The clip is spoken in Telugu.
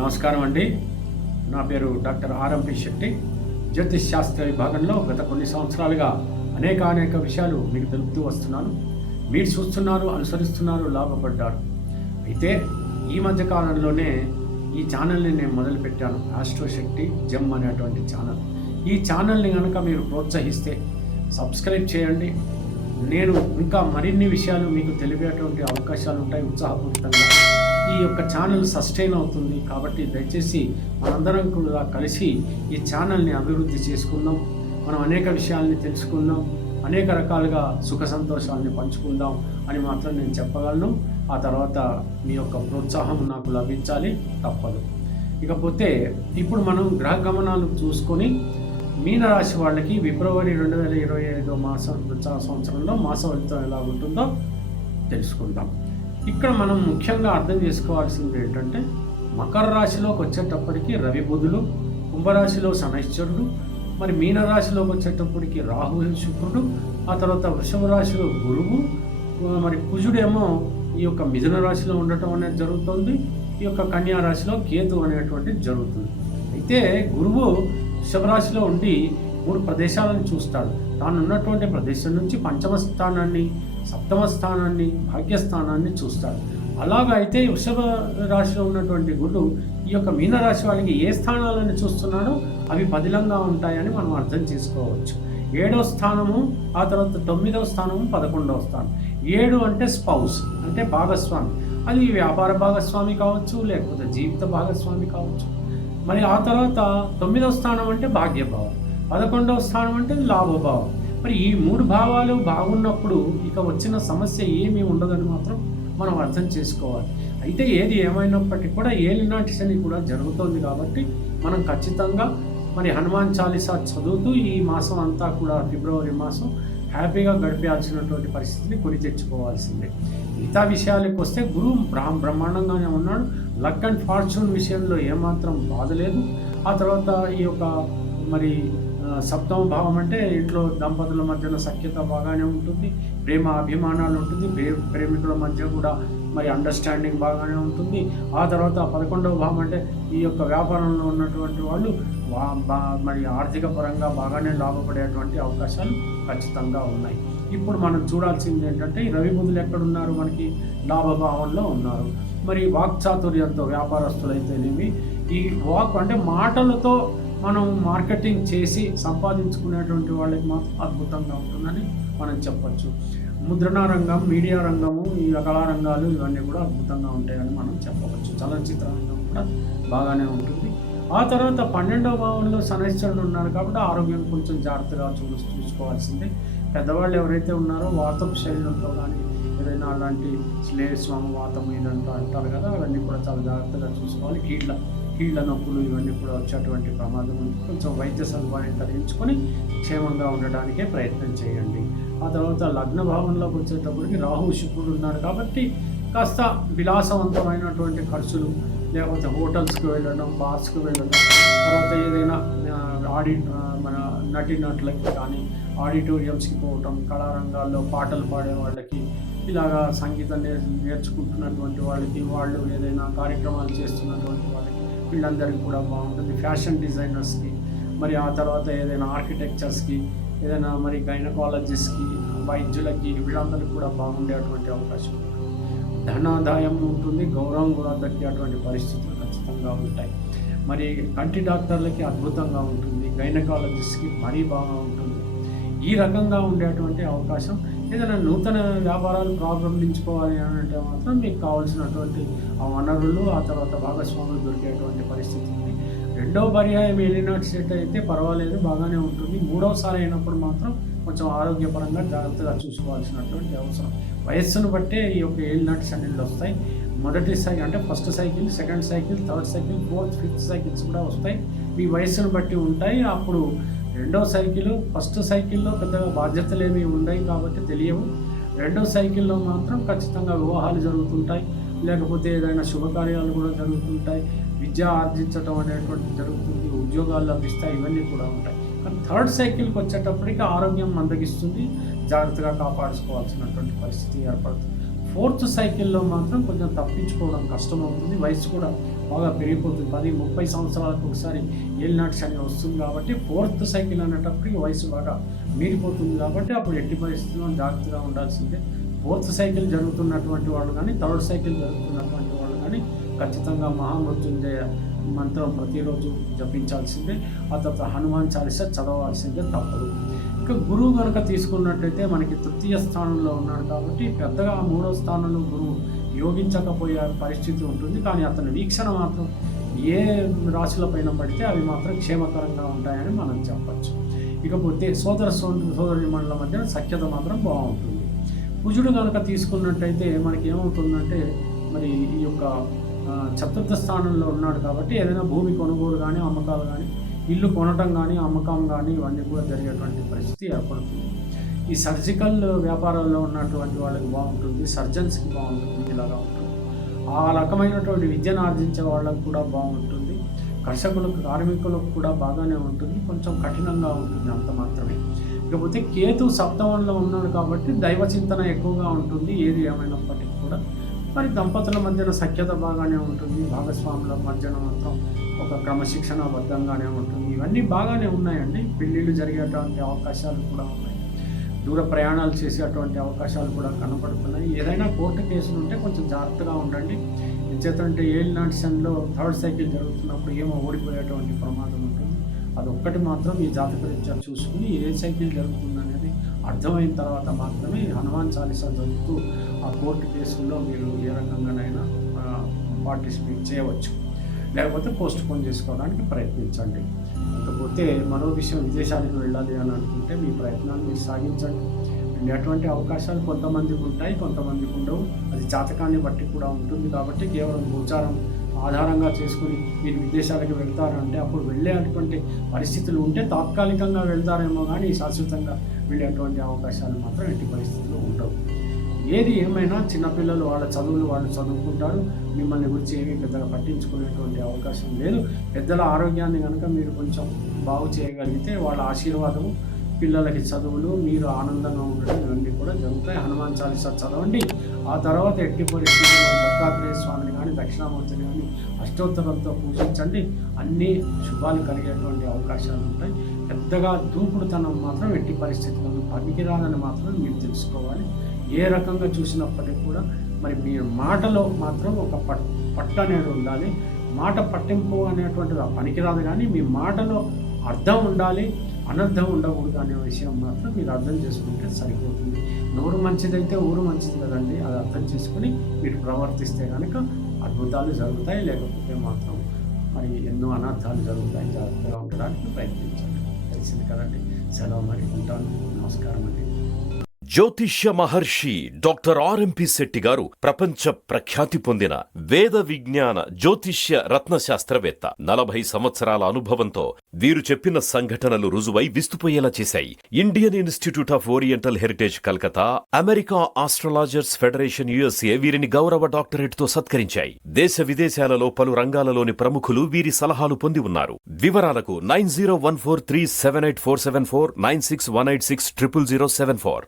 నమస్కారం అండి. నా పేరు డాక్టర్ ఆర్ఎంపి శెట్టి. జ్యోతిష్ శాస్త్ర విభాగంలో గత కొన్ని సంవత్సరాలుగా అనేక విషయాలు మీకు తెలుపుతూ వస్తున్నాను. మీరు చూస్తున్నారు, అనుసరిస్తున్నారు, లాభపడ్డారు. అయితే ఈ మధ్య కాలంలోనే ఈ ఛానల్ని నేను మొదలుపెట్టాను. ఆస్ట్రోశక్తి జెమ్ అనేటువంటి ఛానల్. ఈ ఛానల్ని కనుక మీరు ప్రోత్సహిస్తే సబ్స్క్రైబ్ చేయండి. నేను ఇంకా మరిన్ని విషయాలు మీకు తెలిపేటువంటి అవకాశాలు ఉంటాయి. ఉత్సాహపూరితంగా ఈ యొక్క ఛానల్ సస్టైన్ అవుతుంది. కాబట్టి దయచేసి మనందరం కూడా కలిసి ఈ ఛానల్ని అభివృద్ధి చేసుకుందాం. మనం అనేక విషయాల్ని తెలుసుకుందాం, అనేక రకాలుగా సుఖ సంతోషాలని పంచుకుందాం అని మాత్రం నేను చెప్పగలను. ఆ తర్వాత మీ యొక్క ప్రోత్సాహం నాకు లభించాలి, తప్పదు. ఇకపోతే ఇప్పుడు మనం గ్రహ గమనాలు చూసుకొని మీనరాశి వాళ్ళకి ఫిబ్రవరి 2025 సంవత్సరంలో మాస ఫలితం ఎలా ఉంటుందో తెలుసుకుందాం. ఇక్కడ మనం ముఖ్యంగా అర్థం చేసుకోవాల్సింది ఏంటంటే, మకర రాశిలోకి వచ్చేటప్పటికి రవి బుధులు, కుంభరాశిలో శనైశ్వరుడు, మరి మీనరాశిలోకి వచ్చేటప్పటికి రాహు శుక్రుడు, ఆ తర్వాత వృషభ రాశిలో గురువు, మరి కుజుడేమో ఈ యొక్క మిథున రాశిలో ఉండటం అనేది జరుగుతుంది. ఈ యొక్క కన్యా రాశిలో కేతు అనేటువంటిది జరుగుతుంది. అయితే గురువు వృషభరాశిలో ఉండి 3 ప్రదేశాలను చూస్తాడు. తాను ఉన్నటువంటి ప్రదేశం నుంచి పంచమ స్థానాన్ని, సప్తమ స్థానాన్ని, భాగ్యస్థానాన్ని చూస్తాడు. అలాగా అయితే వృషభ రాశిలో ఉన్నటువంటి గురుడు ఈ యొక్క మీనరాశి వాళ్ళకి ఏ స్థానాలను చూస్తున్నాడో అవి పదిలంగా ఉంటాయని మనం అర్థం చేసుకోవచ్చు. 7వ స్థానము, ఆ తర్వాత 9వ స్థానము, 11వ స్థానం. 7 అంటే స్పౌస్, అంటే భాగస్వామి. అది వ్యాపార భాగస్వామి కావచ్చు, లేకపోతే జీవిత భాగస్వామి కావచ్చు. మరి ఆ తర్వాత 9వ స్థానం అంటే భాగ్యభావం, 11వ స్థానం అంటే లాభభావం. మరి ఈ 3 భావాలు బాగున్నప్పుడు ఇక వచ్చిన సమస్య ఏమీ ఉండదని మాత్రం మనం అర్థం చేసుకోవాలి. అయితే ఏది ఏమైనప్పటికీ కూడా ఏలినాటి శని కూడా జరుగుతోంది. కాబట్టి మనం ఖచ్చితంగా మరి హనుమాన్ చాలీసా చదువుతూ ఈ మాసం అంతా కూడా, ఫిబ్రవరి మాసం హ్యాపీగా గడిపేయాల్సినటువంటి పరిస్థితిని కొని తెచ్చుకోవాల్సిందే. మిగతా విషయాలకు వస్తే గురువు బ్రహ్మాండంగానే ఉన్నాడు. లక్ అండ్ ఫార్చ్యూన్ విషయంలో ఏమాత్రం బాధ లేదు. ఆ తర్వాత ఈ యొక్క మరి సప్తమ భావం అంటే ఇంట్లో దంపతుల మధ్యన సఖ్యత బాగానే ఉంటుంది, ప్రేమ అభిమానాలు ఉంటుంది, ప్రేమికుల మధ్య కూడా మరి అండర్స్టాండింగ్ బాగానే ఉంటుంది. ఆ తర్వాత 11వ భావం అంటే ఈ యొక్క వ్యాపారంలో ఉన్నటువంటి వాళ్ళు మరి ఆర్థిక పరంగా బాగానే లాభపడేటువంటి అవకాశాలు ఖచ్చితంగా ఉన్నాయి. ఇప్పుడు మనం చూడాల్సింది ఏంటంటే, ఈ రవి బుధులు ఎక్కడున్నారు, మనకి లాభభావంలో ఉన్నారు. మరి వాక్చాతుర్యంతో వ్యాపారస్తులైతేనేమి, ఈ వాక్ అంటే మాటలతో మనం మార్కెటింగ్ చేసి సంపాదించుకునేటువంటి వాళ్ళకి మాత్రం అద్భుతంగా ఉంటుందని మనం చెప్పచ్చు. ముద్రణ రంగం, మీడియా రంగము, ఈ కళారంగాలు ఇవన్నీ కూడా అద్భుతంగా ఉంటాయని మనం చెప్పవచ్చు. చలనచిత్ర రంగం కూడా బాగానే ఉంటుంది. ఆ తర్వాత 12వ భావంలో శనైశ్వరుడు ఉన్నారు కాబట్టి ఆరోగ్యం కొంచెం జాగ్రత్తగా చూసుకోవాల్సిందే. పెద్దవాళ్ళు ఎవరైతే ఉన్నారో వాతపు శరీరంలో కానీ ఏదైనా అలాంటి స్వామి వాతం ఇదంతా అంటారు కదా, అవన్నీ కూడా చాలా జాగ్రత్తగా చూసుకోవాలి. కీళ్ళ నొప్పులు ఇవన్నీ కూడా వచ్చేటువంటి ప్రమాదం ఉంది. కొంచెం వైద్య సదుపాయం కలిగించుకొని క్షేమంగా ఉండడానికే ప్రయత్నం చేయండి. ఆ తర్వాత లగ్న భావంలోకి వచ్చేటప్పటికి రాహు శుక్రుడు ఉన్నారు కాబట్టి కాస్త విలాసవంతమైనటువంటి ఖర్చులు, లేకపోతే హోటల్స్కి వెళ్ళడం, బార్స్కి వెళ్ళడం, తర్వాత ఏదైనా మన నటీనటులకి కానీ ఆడిటోరియంస్కి పోవటం, కళారంగాల్లో పాటలు పాడే వాళ్ళకి, ఇలాగా సంగీతం నేర్చుకుంటున్నటువంటి వాళ్ళకి, వాళ్ళు ఏదైనా కార్యక్రమాలు చేస్తున్నటువంటి వాళ్ళకి, వీళ్ళందరికీ కూడా బాగుంటుంది. ఫ్యాషన్ డిజైనర్స్కి, మరి ఆ తర్వాత ఏదైనా ఆర్కిటెక్చర్స్కి, ఏదైనా మరి గైనకాలజిస్ట్కి, వైద్యులకి, వీళ్ళందరికీ కూడా బాగుండేటువంటి అవకాశం ఉంటుంది. ధనాదాయం ఉంటుంది, గౌరవం కూడా దక్కేటువంటి పరిస్థితులు ఖచ్చితంగా ఉంటాయి. మరి కంటి డాక్టర్లకి అద్భుతంగా ఉంటుంది, గైనకాలజిస్ట్కి మరీ బాగా ఉంటుంది. ఈ రకంగా ఉండేటువంటి అవకాశం. ఏదైనా నూతన వ్యాపారాలు ప్రారంభించుకోవాలి అంటే మాత్రం మీకు కావాల్సినటువంటి ఆ వనరులు, ఆ తర్వాత భాగస్వాములు దొరికేటువంటి పరిస్థితి ఉంది. 2వ పర్యాయం ఏలినాటి సెట్ అయితే పర్వాలేదు, బాగానే ఉంటుంది. 3వసారి అయినప్పుడు మాత్రం కొంచెం ఆరోగ్యపరంగా జాగ్రత్తగా చూసుకోవాల్సినటువంటి అవసరం. వయస్సును బట్టే ఈ యొక్క ఏలినాటి శనిళ్ళు వస్తాయి. మొదటి సైకిల్ అంటే first cycle, second cycle, third cycle, fourth, fifth cycles కూడా వస్తాయి. మీ వయస్సును బట్టి ఉంటాయి. అప్పుడు 2వ సైకిల్, ఫస్ట్ సైకిల్లో పెద్దగా బాధ్యతలు ఏమీ ఉండవు కాబట్టి తెలియవు. 2వ సైకిల్లో మాత్రం ఖచ్చితంగా వివాహాలు జరుగుతుంటాయి, లేకపోతే ఏదైనా శుభకార్యాలు కూడా జరుగుతుంటాయి, విద్య ఆర్జించడం అనేటువంటిది జరుగుతుంది, ఉద్యోగాలు లభిస్తాయి, ఇవన్నీ కూడా ఉంటాయి. కానీ 3rd సైకిల్కి వచ్చేటప్పటికి ఆరోగ్యం మందగిస్తుంది, జాగ్రత్తగా కాపాడుకోవాల్సినటువంటి పరిస్థితి ఏర్పడుతుంది. 4th సైకిల్లో మాత్రం కొంచెం తప్పించుకోవడం కష్టమవుతుంది, వయసు కూడా బాగా పెరిగిపోతుంది. 10-30 సంవత్సరాలకు ఒకసారి ఏలినాటి శని వస్తుంది కాబట్టి 4th సైకిల్ అనేటప్పటికి వయసు బాగా మీరిపోతుంది కాబట్టి అప్పుడు ఎట్టి పరిస్థితుల్లో జాగ్రత్తగా ఉండాల్సిందే. 4th సైకిల్ జరుగుతున్నటువంటి వాళ్ళు కానీ 3rd సైకిల్ జరుగుతున్నటువంటి వాళ్ళు కానీ ఖచ్చితంగా మహామృత్యుంజయ మంత్రం ప్రతిరోజు జపించాల్సిందే. ఆ తర్వాత హనుమాన్ చాలీసా చదవాల్సిందే తప్పదు. ఇక గురువు కనుక తీసుకున్నట్టయితే మనకి 3య స్థానంలో ఉన్నాడు కాబట్టి పెద్దగా 3వ స్థానంలో గురువు యోగించకపోయే పరిస్థితి ఉంటుంది. కానీ అతని వీక్షణ మాత్రం ఏ రాశులపైన పడితే అవి మాత్రం క్షేమకరంగా ఉంటాయని మనం చెప్పచ్చు. ఇకపోతే సోదరి మండల మధ్య సఖ్యత మాత్రం బాగుంటుంది. కుజుడు కనుక తీసుకున్నట్టయితే మనకి ఏమవుతుందంటే మరి ఈ యొక్క 4th స్థానంలో ఉన్నాడు కాబట్టి ఏదైనా భూమి కొనుగోలు కానీ అమ్మకాలు కానీ ఇల్లు కొనటం కానీ అమ్మకం కానీ ఇవన్నీ కూడా జరిగేటువంటి పరిస్థితి ఏర్పడుతుంది. ఈ సర్జికల్ వ్యాపారాల్లో ఉన్నటువంటి వాళ్ళకి బాగుంటుంది, సర్జన్స్కి బాగుంటుంది, ఇలాగా ఉంటుంది. ఆ రకమైనటువంటి విద్యను ఆర్జించే వాళ్ళకు కూడా బాగుంటుంది, కర్షకులకు కార్మికులకు కూడా బాగానే ఉంటుంది, కొంచెం కఠినంగా ఉంటుంది అంత మాత్రమే. ఇకపోతే కేతు 7వ ఉన్నాడు కాబట్టి దైవ చింతన ఎక్కువగా ఉంటుంది. ఏది ఏమైనప్పటికీ కూడా మరి దంపతుల మధ్యన సఖ్యత బాగానే ఉంటుంది, భాగస్వాముల మధ్యన మాత్రం ఒక క్రమశిక్షణబద్ధంగానే ఉంటుంది. ఇవన్నీ బాగానే ఉన్నాయండి. పెళ్ళిళ్ళు జరిగేటువంటి అవకాశాలు కూడా ఉన్నాయి, దూర ప్రయాణాలు చేసేటువంటి అవకాశాలు కూడా కనపడుతున్నాయి. ఏదైనా కోర్టు కేసులు ఉంటే కొంచెం జాగ్రత్తగా ఉండండి. ఎంచేతంటే ఏలినాటి శనిలో 3rd సైకిల్ జరుగుతున్నప్పుడు ఏమో ఓడిపోయేటువంటి ప్రమాదం ఉంటుంది. అదొక్కటి మాత్రం ఈ జాతకరీత్యా చూసుకుని ఏ సైకిల్ జరుగుతుందనేది అర్థమైన తర్వాత మాత్రమే హనుమాన్ చాలీసా జరుగుతూ ఆ కోర్టు కేసుల్లో మీరు ఏ రకంగానైనా పార్టిసిపేట్ చేయవచ్చు, లేకపోతే పోస్ట్ పోన్ చేసుకోవడానికి ప్రయత్నించండి. ఇకపోతే మరో విషయం, విదేశాలకు వెళ్ళాలి అని అనుకుంటే మీ ప్రయత్నాలు మీరు సాగించండి. అటువంటి అవకాశాలు కొంతమందికి ఉంటాయి, కొంతమందికి ఉండవు. అది జాతకాన్ని బట్టి కూడా ఉంటుంది. కాబట్టి కేవలం గోచారం ఆధారంగా చేసుకుని మీరు విదేశాలకు వెళ్తారంటే అప్పుడు వెళ్ళేటువంటి పరిస్థితులు ఉంటే తాత్కాలికంగా వెళ్తారేమో కానీ శాశ్వతంగా వెళ్ళేటువంటి అవకాశాలు మాత్రం ఎట్టి పరిస్థితుల్లో ఉండవు. ఏది ఏమైనా చిన్నపిల్లలు వాళ్ళ చదువులు వాళ్ళు చదువుకుంటారు, మిమ్మల్ని గురించి ఏమీ పెద్దగా పట్టించుకునేటువంటి అవకాశం లేదు. పెద్దల ఆరోగ్యాన్ని కనుక మీరు కొంచెం బాగు చేయగలిగితే వాళ్ళ ఆశీర్వాదము, పిల్లలకి చదువులు, మీరు ఆనందంగా ఉండడం ఇవన్నీ కూడా జరుగుతాయి. హనుమాన్ చాలీసా చదవండి. ఆ తర్వాత ఎట్టి పరిస్థితుల్లో దత్తాత్రేయ స్వామిని కానీ దక్షిణామూర్తిని కానీ అష్టోత్తరంతో పూజించండి. అన్ని శుభాలు కలిగేటువంటి అవకాశాలు ఉంటాయి. పెద్దగా దూకుడుతనం మాత్రం ఎట్టి పరిస్థితుల్లో పనికిరాదని మాత్రం మీరు తెలుసుకోవాలి. ఏ రకంగా చూసినప్పటికీ కూడా మరి మీ మాటలో మాత్రం ఒక పట్టు అనేది ఉండాలి. మాట పట్టింపు అనేటువంటిది పనికిరాదు, కానీ మీ మాటలో అర్థం ఉండాలి, అనర్థం ఉండకూడదు అనే విషయం మాత్రం మీరు అర్థం చేసుకుంటే సరిపోతుంది. నోరు మంచిదైతే ఊరు మంచిది కదండి. అది అర్థం చేసుకుని మీరు ప్రవర్తిస్తే కనుక అద్భుతాలు జరుగుతాయి, లేకపోతే మాత్రం మరి ఎన్నో అనర్థాలు జరుగుతాయి. జాగ్రత్తగా ఉండడానికి ప్రయత్నించండి. తెలిసింది కదండి. సెలవు, మరి ఉంటాను. నమస్కారం అండి. జ్యోతిష్య మహర్షి డాక్టర్ ఆర్ఎంపి శెట్టి గారు ప్రపంచ ప్రఖ్యాతి పొందిన వేద విజ్ఞాన జ్యోతిష్య రత్న శాస్త్రవేత్త. 40 సంవత్సరాల అనుభవంతో వీరు చెప్పిన సంఘటనలు రుజువై విస్తుపోయేలా చేశాయి. Indian institute of oriental heritage Calcutta, America astrologers federation USA వీరిని గౌరవ డాక్టరేట్ తో సత్కరించాయి. దేశ విదేశాలలో పలు రంగాలలోని ప్రముఖులు వీరి సలహాలు పొంది ఉన్నారు. వివరాలకు 9014378474 9618600074.